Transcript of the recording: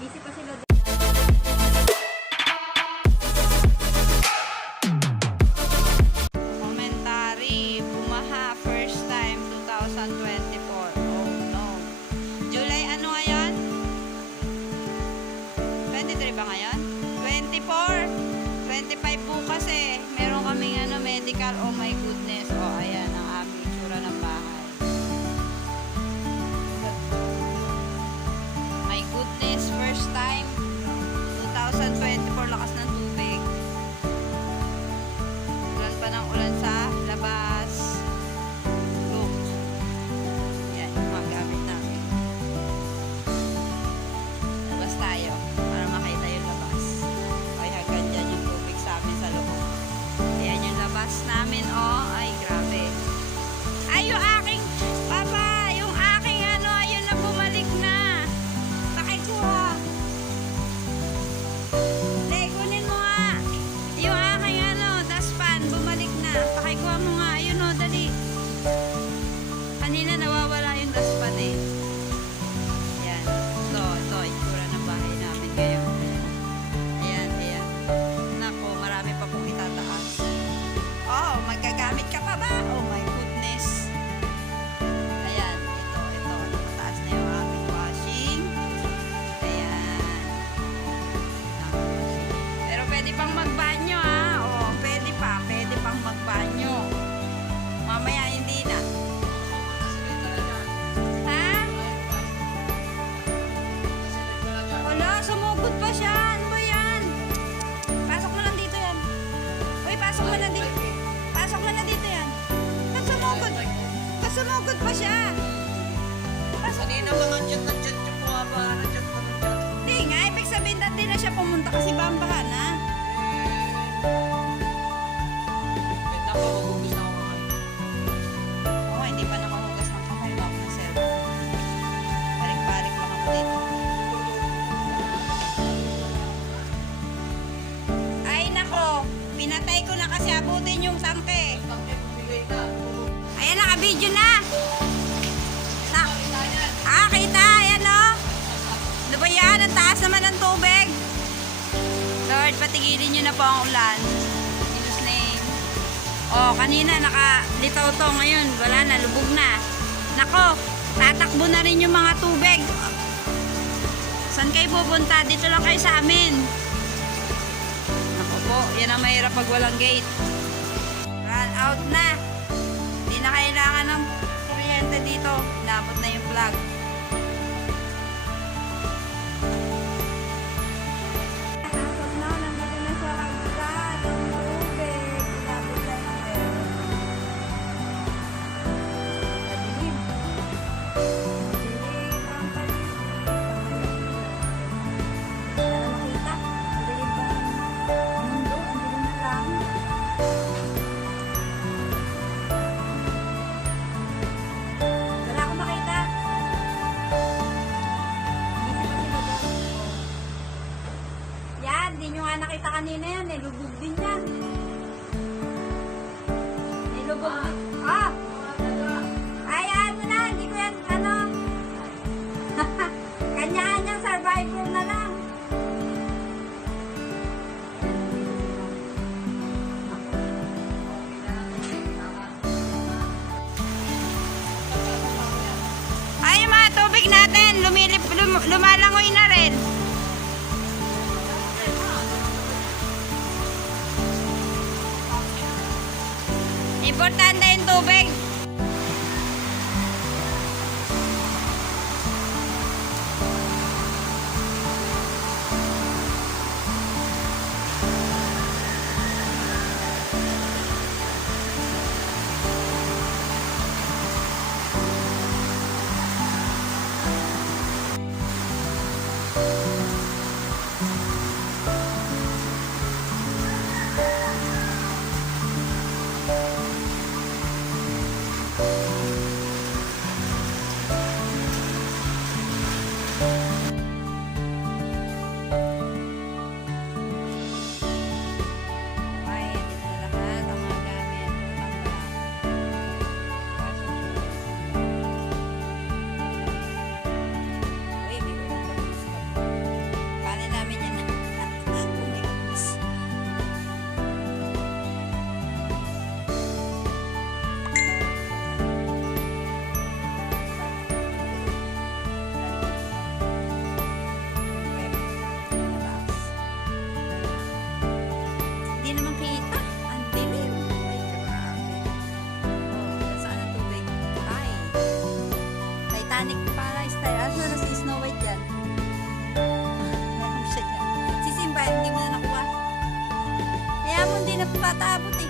Busy pa sila. Commentary, bumaha first time 2024. Oh no. July ano ngayon? 23 ba ngayon? 24. 25 bukas eh. Meron kaming medical. Oh my goodness. Oh ayan ang aming itsura ng bahay. My goodness, first time 2024, lakas ng tubig. Ulan pa ng ulan sa labas. Look. Yan yung mga gamit namin. Labas tayo para makita yung labas. Ay, hanggang dyan yung tubig sa amin sa loob. Ayan yung labas namin. Oh, ay grabe. Ay, yung aking papa, yung aking ayun na bumalik na. Pakikuha. Hindi, kunin mo nga. Yung aking daspan, bumalik na. Pakikuha mo nga. Ayun o, dali. Kanina nawawala yung daspan eh. Yan. Ito, itsura ng bahay namin ngayon. Ayan. Nako, marami pa pong itataas. Oh, magagamit ka pa ba? Oh my goodness. Ayan, ito. Mataas na yung aming washing. Ayan. Pero pwede pang magbanyo ha. Oh, pwede pang magbanyo. Mamaya hindi na. Ha? Wala, sumugod pa siya. Ano ba yan? Pasok mo lang dito yan. Uy, pasok mo na dito. Pasok mo na dito yan. Sumugod pa siya. Kanina mga chat na chat yung bumaba. Chat pa ng chat. Hindi nga, ibig sabihin dati na siya pumunta kasi bambahan na. Wait na po, magugus na ako ngayon. Oo, hindi pa nakahugas ng kamay mo ako ng cellphone. Parik-parik lang ako dito. Ay nako, pinatay ko na kasi abutin yung tangke. Tangke, bumigay na. Ayan, naka-video na. Kita, ayan o. Ano ba yan? Ang taas naman ng tubig. Lord, patigilin nyo na po ang ulan. In Jesus' name. O, kanina nakalitaw to. Ngayon, wala na, lubog na. Nako, tatakbo na rin yung mga tubig. Saan kayo pupunta? Dito lang kayo sa amin. Nako po, yan ang mahirap pag walang gate. Run out na. Hindi na kailangan ng kuryente dito. Nabot na yung plug. Nakita kanina yan, nilubog din yan. Nilubog din. Ah! Ayaan mo na, hindi ko yan, kanya-kanyang survivor na lang. Ay, yung mga tubig natin, lumalangoy na rin. Importante yung tubig. bata abot eh.